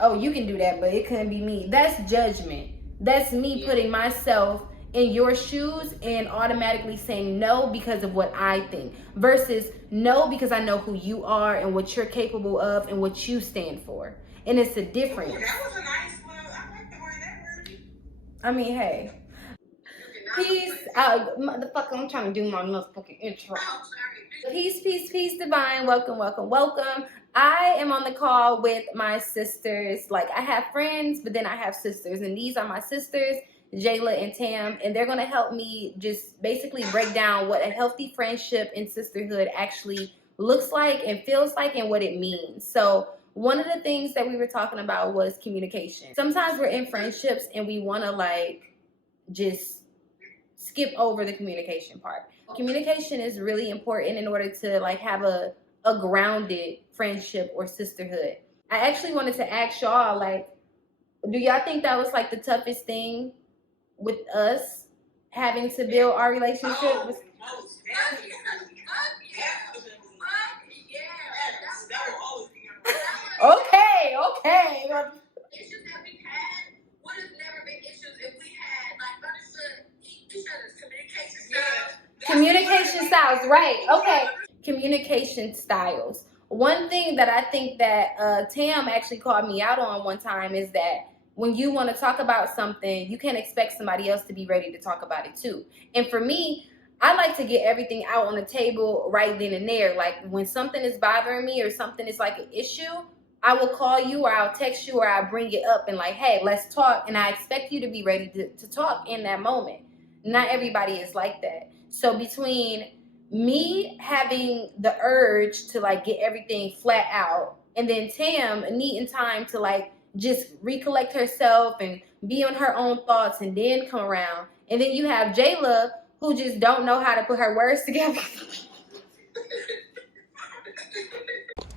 oh, you can do that, but it couldn't be me. That's judgment. That's me putting myself in your shoes and automatically saying no because of what I think versus no because I know who you are and what you're capable of and what you stand for. And it's a difference. Ooh, that was a nice one. I like the way that worded. I mean, hey. Peace out. Motherfucker, I'm trying to do my motherfucking intro. Peace, peace, peace, divine. Welcome, welcome, welcome. I am on the call with my sisters. Like, I have friends, but then I have sisters. And these are my sisters, Jay'la and Tam. And they're going to help me just basically break down what a healthy friendship and sisterhood actually looks like and feels like and what it means. So one of the things that we were talking about was communication. Sometimes we're in friendships and we want to like just skip over the communication part. Communication is really important in order to like have a grounded friendship or sisterhood. I actually wanted to ask y'all, like, do y'all think that was like the toughest thing with us having to build our relationship? Oh, most definitely. Okay. Issues that we had would have never been issues if we had like understood each other's communication styles. Communication styles, right? Okay. Communication styles. One thing that I think that Tam actually called me out on one time is that when you want to talk about something, you can't expect somebody else to be ready to talk about it too. And for me, I like to get everything out on the table right then and there. Like when something is bothering me or something is like an issue, I will call you or I'll text you or I'll bring it up and like, hey, let's talk. And I expect you to be ready to talk in that moment. Not everybody is like that. So between me having the urge to like get everything flat out and then Tam needing time to like just recollect herself and be on her own thoughts and then come around. And then you have Jay'la who just don't know how to put her words together.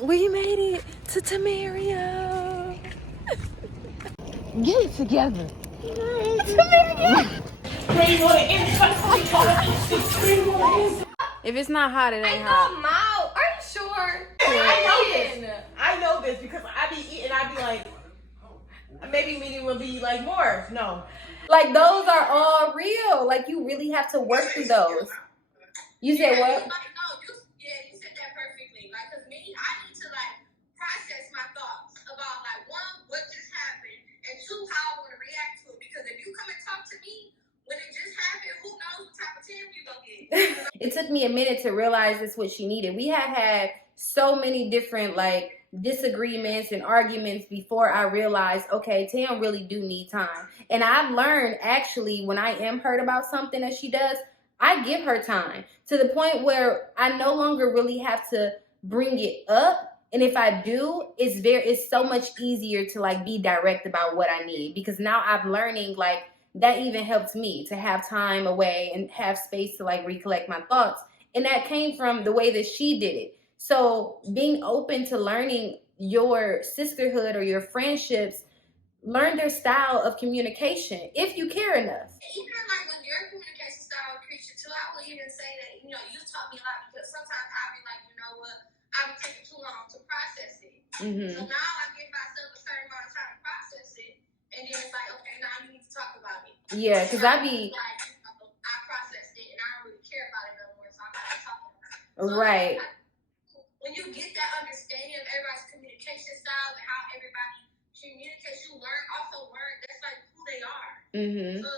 We made it to Tameria. Get it together. Tameria. If it's not hot, it ain't hot. Mouth. Are you sure? I know this because I be eating. I be like, maybe meeting will be like more. No. Like those are all real. Like you really have to work through those. You said what? You said that perfectly. Like, cause me, I need to like process my thoughts about like one, what just happened, and two, how I want to react to it. Because if you come and talk to me when it just happened, who knows what type of time you gonna get? It took me a minute to realize that's what she needed. We had so many different like disagreements and arguments before I realized, okay, Tam really do need time. And I've learned actually when I am hurt about something that she does, I give her time to the point where I no longer really have to bring it up. And if I do, it's so much easier to like be direct about what I need because now I'm learning like that even helps me to have time away and have space to like recollect my thoughts. And that came from the way that she did it. So being open to learning your sisterhood or your friendships, learn their style of communication if you care enough. Even like when your communication style with Curr'esha too, I will even say that, you taught me a lot because sometimes I'll be like, you know what, I'm taking too long to process it. Mm-hmm. So now I give myself a certain amount of time to process it. And then it's like, okay, now you need to talk about it. Yeah, because I be like, I processed it and I don't really care about it no more, so I'm not talking about it. So right. When you get that understanding of everybody's communication style and how everybody communicates, you also learn that's like who they are. Mm-hmm. So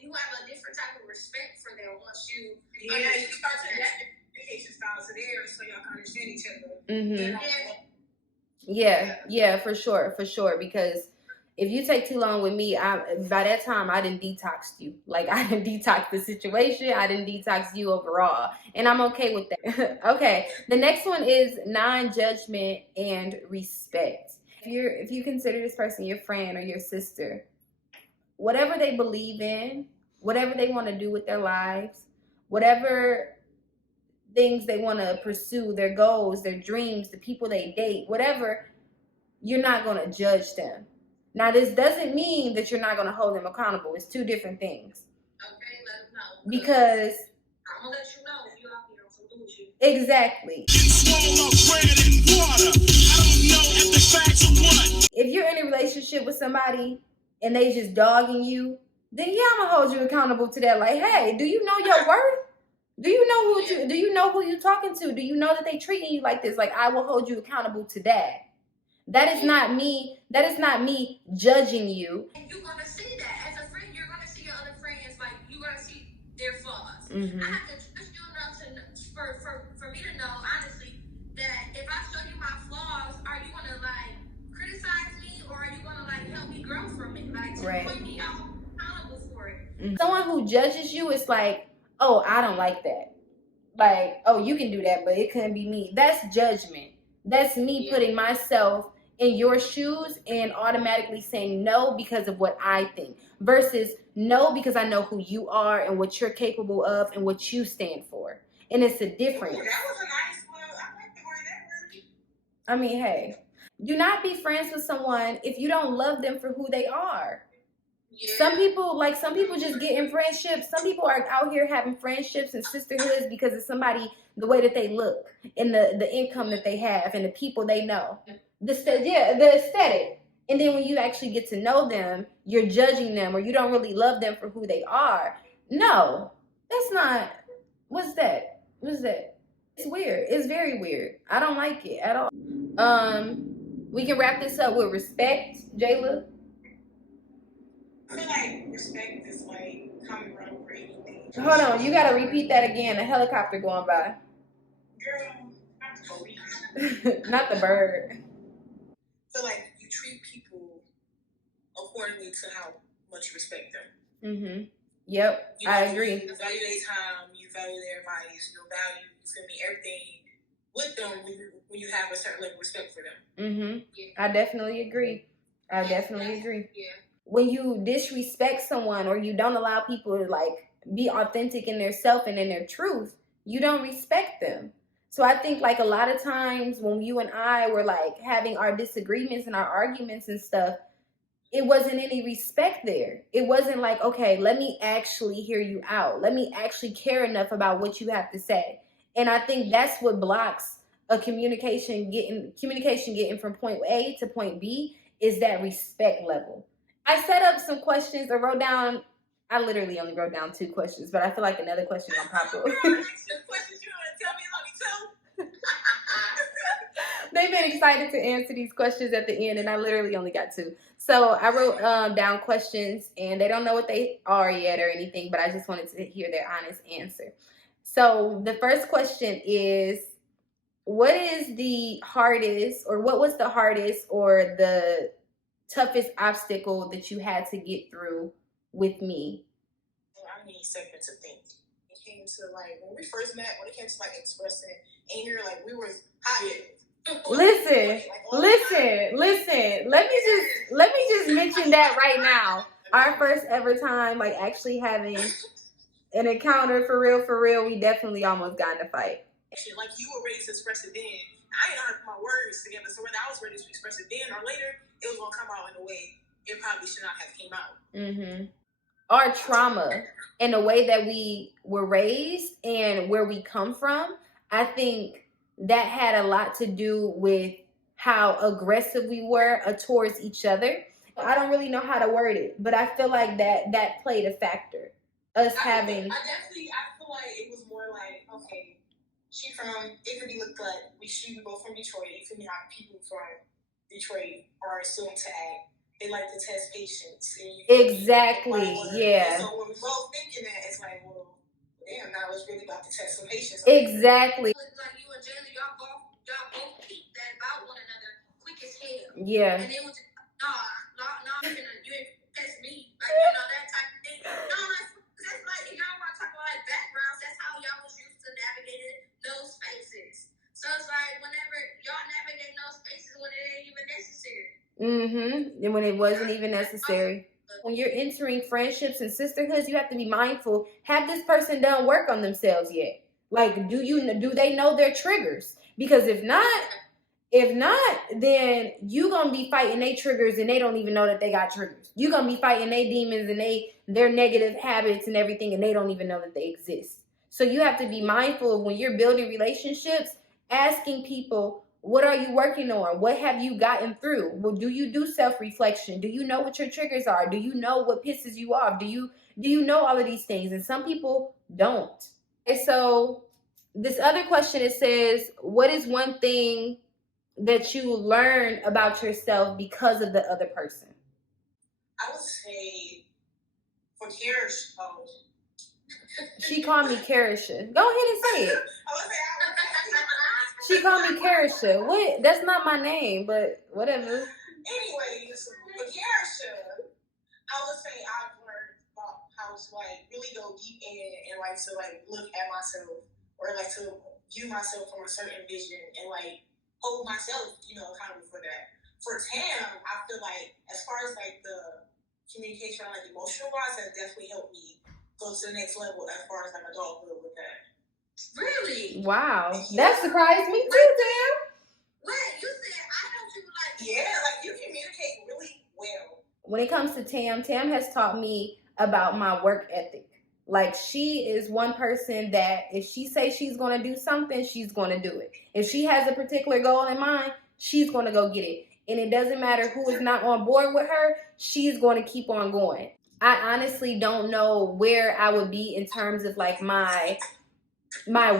you have a different type of respect for them once you you start to adapt the communication styles to theirs so y'all can understand each other. Mm-hmm. Yeah, for sure. Because if you take too long with me, by that time I didn't detox you. Like I didn't detox the situation. I didn't detox you overall. And I'm okay with that. Okay. The next one is non-judgment and respect. If you consider this person your friend or your sister, whatever they believe in, whatever they want to do with their lives, whatever things they want to pursue, their goals, their dreams, the people they date, whatever, you're not going to judge them. Now, this doesn't mean that you're not going to hold them accountable. It's two different things. Okay, let them know. Because I'm going to let you know if you're out here on some bullshit. Exactly. Swallow my bread and water. I don't If you're in a relationship with somebody and they just dogging you, then yeah, I'm gonna hold you accountable to that. Like, hey, do you know your worth? Do you know who you're talking to? Do you know that they treating you like this? Like, I will hold you accountable to that. That is not me. That is not me judging you. And you're gonna see that as a friend. You're gonna see your other friends, like you're gonna see their flaws. Mm-hmm. I have to trust you enough for me to know honestly that if I show you my flaws, are you gonna like criticize me or are you gonna like help me grow from it? Like to point me out accountable for it. Mm-hmm. Someone who judges you is like, oh, I don't like that. Like, oh, you can do that, but it couldn't be me. That's judgment. That's me putting myself in your shoes and automatically saying no because of what I think versus no because I know who you are and what you're capable of and what you stand for. And it's a difference. Ooh, that was a nice one. I like the way that word. I mean, hey, do not be friends with someone if you don't love them for who they are. Yeah. Some people just get in friendships. Some people are out here having friendships and sisterhoods because of somebody, the way that they look and the income that they have and the people they know. The aesthetic. And then when you actually get to know them, you're judging them or you don't really love them for who they are. No, that's not. What's that? It's weird. It's very weird. I don't like it at all. We can wrap this up with respect, Jay'la. I feel like respect is like common ground for anything. Hold on, you gotta repeat that again. A helicopter going by. Girl, not the police. Not the bird. So like you treat people accordingly to how much you respect them. Mm-hmm. Yep, you know, I agree. You value their time, you value their advice, you value everything with them when you have a certain level of respect for them. Mm-hmm. Yeah. I definitely agree. Yeah. When you disrespect someone or you don't allow people to like be authentic in their self and in their truth, you don't respect them. So I think like a lot of times when you and I were like having our disagreements and our arguments and stuff, it wasn't any respect there. It wasn't like, okay, let me actually hear you out. Let me actually care enough about what you have to say. And I think that's what blocks a communication getting from point A to point B is that respect level. I set up some questions. I literally only wrote down 2 questions, but I feel like another question will pop up. They've been excited to answer these questions at the end, and I literally only got 2. So I wrote down questions, and they don't know what they are yet or anything, but I just wanted to hear their honest answer. So the first question is, what was the hardest or the toughest obstacle that you had to get through with me? I need a second to think. It came to like when we first met, when it came to like expressing anger, like we were hot. Listen. Let me just mention that right now. Our first ever time, like actually having an encounter for real, we definitely almost got in a fight. Like you were ready to express it then. I ain't heard my words together, so whether I was ready to express it then or later, it was gonna come out in a way it probably should not have came out. Mm-hmm. Our trauma and the way that we were raised and where we come from, I think that had a lot to do with how aggressive we were towards each other. I don't really know how to word it, but I feel like that played a factor. I feel like it was more like, okay, it could be looked like we both from Detroit. You feel me? How people from Detroit are assumed to act. They like to test patience. Exactly, yeah. So when we're both thinking that, it's like, well, damn, now it's really about to test some patience. Exactly. Like you and Jay'la, y'all both keep that about one another quick as hell. Yeah. And it was just, you ain't test me. Like, that type of thing. No, that's like, if y'all want to talk about like backgrounds, that's how y'all was used to navigating those spaces. So it's like, whenever y'all navigate those spaces when it ain't even necessary. Mm-hmm. And when it wasn't even necessary. When you're entering friendships and sisterhoods, you have to be mindful. Have this person done work on themselves yet? Like, do they know their triggers? Because if not, then you gonna be fighting their triggers and they don't even know that they got triggers. You gonna be fighting their demons and their negative habits and everything, and they don't even know that they exist. So you have to be mindful of when you're building relationships, asking people, What are you working on? What have you gotten through? Well, do you do self-reflection? Do you know what your triggers are? Do you know what pisses you off? Do you know all of these things? And some people don't. And so this other question, it says, what is one thing that you learned about yourself because of the other person? I would say for Curr'esha. She called me Curr'esha. Go ahead and say it. She called me Curr'esha. What? That's not my name, but whatever. Anyways, for Curr'esha, I would say I've learned about how to like really go deep in it and like to like look at myself or like to view myself from a certain vision and like hold myself, accountable for that. For Tam, I feel like as far as like the communication on like emotional wise, has definitely helped me go to the next level as far as like adulthood with that. Really? Wow. That surprised me too, Tam. Wait, you said I know you like. Yeah, like you communicate really well. When it comes to Tam, Tam has taught me about my work ethic. Like, she is one person that if she says she's going to do something, she's going to do it. If she has a particular goal in mind, she's going to go get it. And it doesn't matter who is not on board with her, she's going to keep on going. I honestly don't know where I would be in terms of like my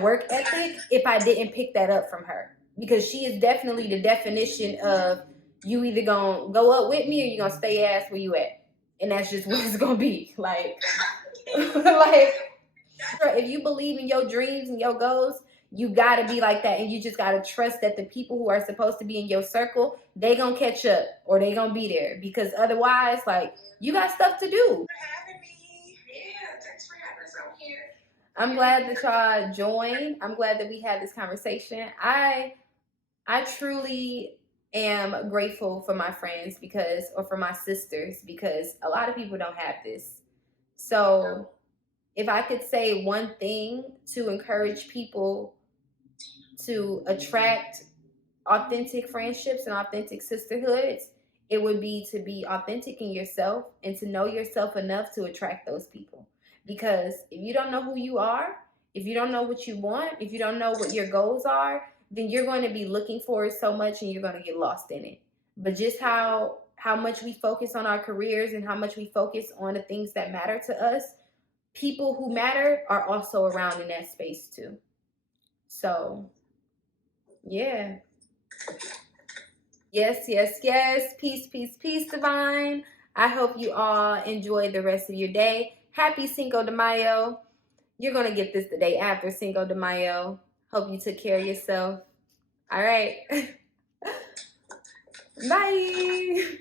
work ethic if I didn't pick that up from her. Because she is definitely the definition of you either gonna go up with me or you're gonna stay ass where you at. And that's just what it's gonna be. Like, like, if you believe in your dreams and your goals, you gotta be like that. And you just gotta trust that the people who are supposed to be in your circle, they gonna catch up or they gonna be there. Because otherwise, like, you got stuff to do. Thanks for having us out here. I'm glad that y'all joined. I'm glad that we had this conversation. I truly am grateful for my friends or for my sisters, because a lot of people don't have this. So if I could say one thing to encourage people to attract authentic friendships and authentic sisterhoods, it would be to be authentic in yourself and to know yourself enough to attract those people. Because if you don't know who you are, if you don't know what you want, if you don't know what your goals are, then you're going to be looking for it so much and you're going to get lost in it. But just how much we focus on our careers and how much we focus on the things that matter to us, people who matter are also around in that space too. So, yeah. Yes. Peace, peace, peace, divine. I hope you all enjoy the rest of your day. Happy Cinco de Mayo. You're going to get this the day after Cinco de Mayo. Hope you took care of yourself. All right. Bye.